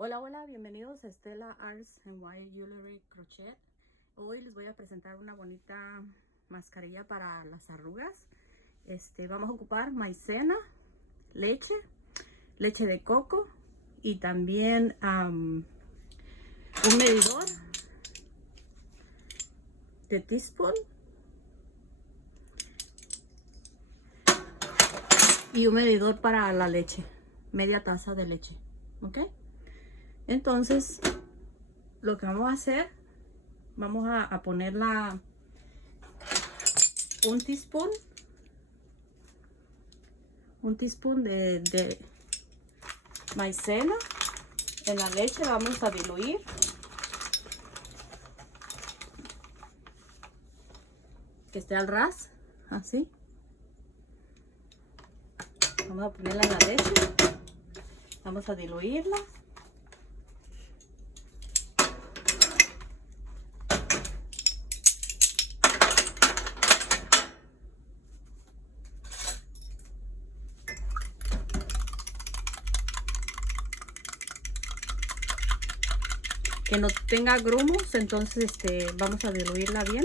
Hola, hola, bienvenidos a Stella Arts and Wire Jewelry Crochet. Hoy les voy a presentar una bonita mascarilla para las arrugas. Vamos a ocupar maicena, leche de coco y también un medidor de teaspoon y un medidor para la leche, media taza de leche, ¿ok? Entonces, lo que vamos a hacer, vamos a poner un teaspoon de maicena en la leche. La vamos a diluir. Que esté al ras, así. Vamos a ponerla en la leche. Vamos a diluirla. Que no tenga grumos, entonces vamos a diluirla bien.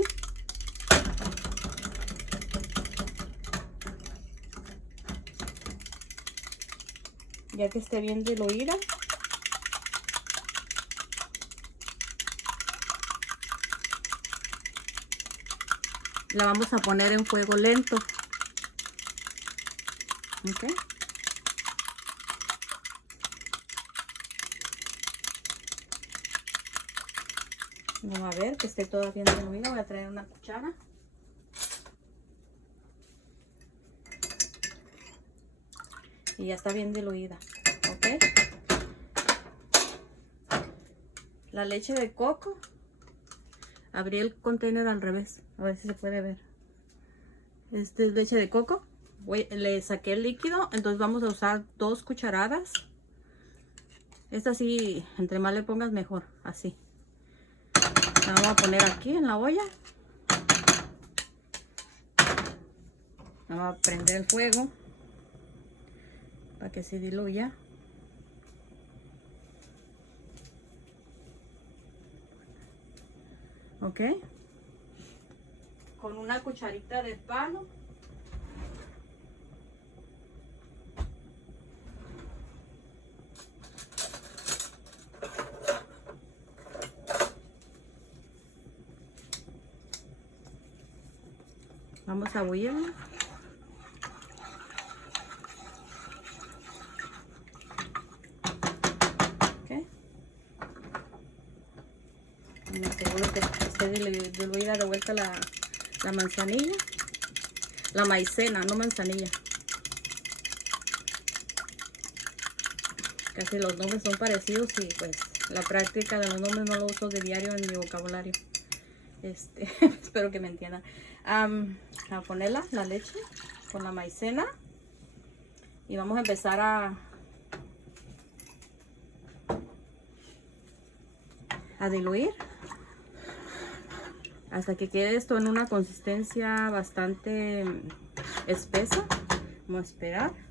Ya que esté bien diluida, la vamos a poner en fuego lento. ¿Ok? Vamos a ver que esté todo bien diluido. Voy a traer una cuchara. Y ya está bien diluida. ¿Ok? La leche de coco. Abrí el container al revés. A ver si se puede ver. Esta es leche de coco. Le saqué el líquido. Entonces vamos a usar 2 cucharadas. Esta sí, entre más le pongas mejor. Así. La vamos a poner aquí en la olla. Vamos a prender el fuego para que se diluya. Ok. Con una cucharita de palo. Vamos a bulirla. Ok. Me aseguro que esté diluida de vuelta la manzanilla. La maicena, no manzanilla. Casi los nombres son parecidos y pues la práctica de los nombres no lo uso de diario en mi vocabulario. Espero que me entiendan. A ponerla, la leche con la maicena. Y vamos a empezar a diluir hasta que quede esto en una consistencia bastante espesa. Vamos a esperar.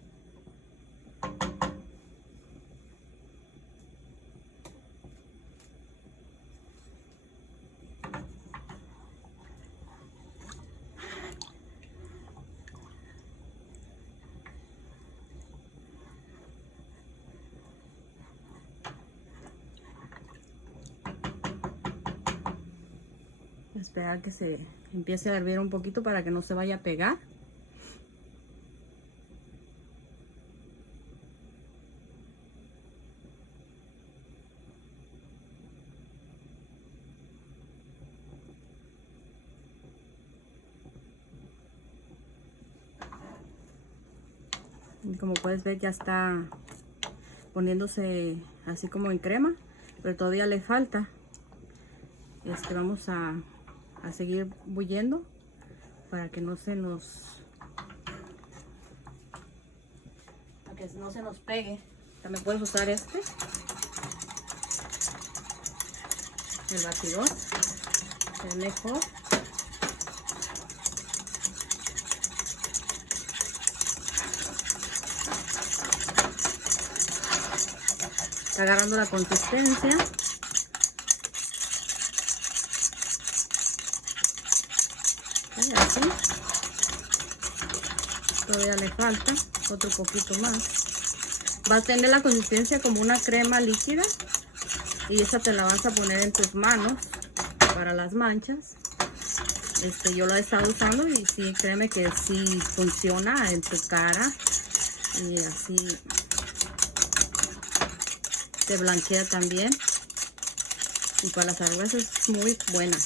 Esperar que se empiece a hervir un poquito para que no se vaya a pegar. Y como puedes ver, ya está poniéndose así como en crema, pero todavía le falta. Vamos a seguir bulliendo para que no se nos pegue. También puedes usar el batidor, es mejor. Está agarrando la consistencia. Okay, así. Todavía le falta otro poquito más. Va a tener la consistencia como una crema líquida. Y esa te la vas a poner en tus manos para las manchas. Yo la he estado usando y sí, créeme que sí funciona en tu cara. Y así te blanquea también. Y para las arrugas es muy buena.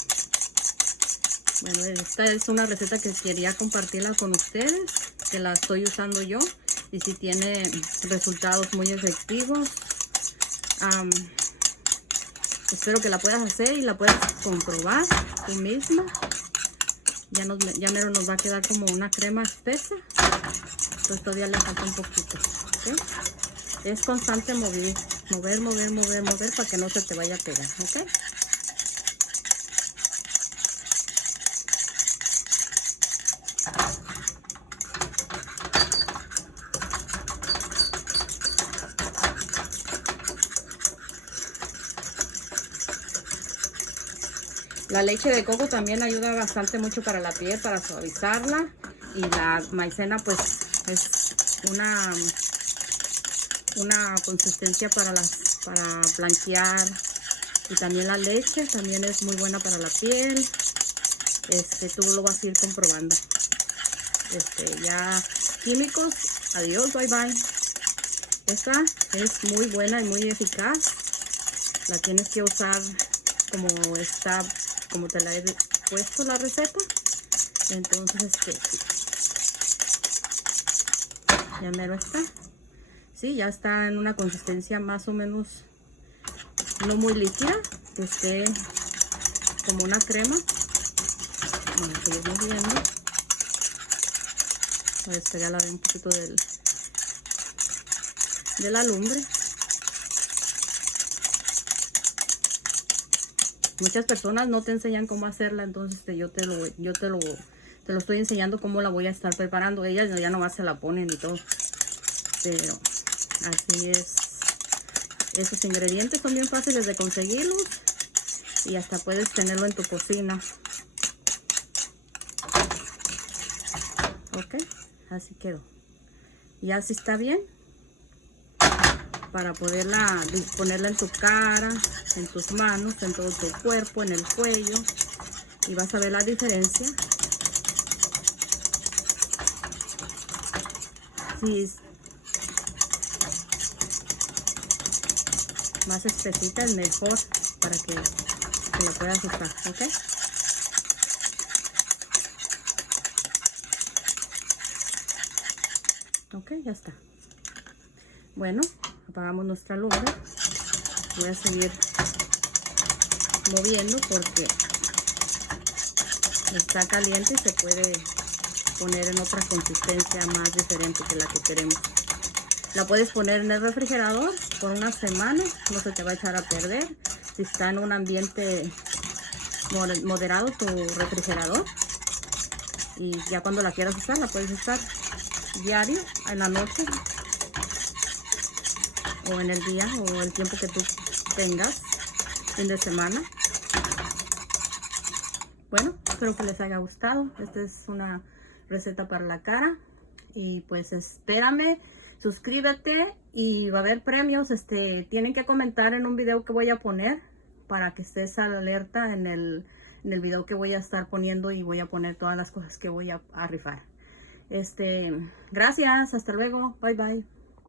Bueno, esta es una receta que quería compartirla con ustedes, que la estoy usando yo y sí tiene resultados muy efectivos. Espero que la puedas hacer y la puedas comprobar tú misma. Ya mero nos va a quedar como una crema espesa. Entonces todavía le falta un poquito. ¿Okay? Es constante mover para que no se te vaya a pegar. ¿Okay? La leche de coco también ayuda bastante mucho para la piel, para suavizarla. Y la maicena pues es una consistencia para blanquear. Y también la leche también es muy buena para la piel. Tú lo vas a ir comprobando. Ya químicos, adiós, bye bye. Esta es muy buena y muy eficaz. La tienes que usar como te la he puesto la receta. Entonces ya mero está. Sí, ya está en una consistencia más o menos no muy líquida, que esté como una crema. Bueno, seguimos viendo. A ver, ya la ve un poquito de la lumbre. Muchas personas no te enseñan cómo hacerla, entonces yo te lo estoy enseñando cómo la voy a estar preparando. Ellas ya nomás se la ponen y todo. Pero así es. Esos ingredientes son bien fáciles de conseguirlos. Y hasta puedes tenerlo en tu cocina. Ok, así quedó. Y así está bien. Para poderla ponerla en tu cara, en tus manos, en todo tu cuerpo, en el cuello. Y vas a ver la diferencia. Si es más espesita es mejor para que la puedas usar, ¿ok? Ok, ya está. Bueno, apagamos nuestra lumbre. Voy a seguir moviendo porque está caliente y se puede poner en otra consistencia más diferente que la que queremos. La puedes poner en el refrigerador por una semana, no se te va a echar a perder. Si está en un ambiente moderado tu refrigerador, y ya cuando la quieras usar, la puedes usar diario, en la noche o en el día o el tiempo que tú tengas, fin de semana. Bueno, espero que les haya gustado. Esta es una receta para la cara. Y pues espérame, suscríbete y va a haber premios. Tienen que comentar en un video que voy a poner para que estés alerta en el video que voy a estar poniendo, y voy a poner todas las cosas que voy a rifar. Gracias, hasta luego, bye bye.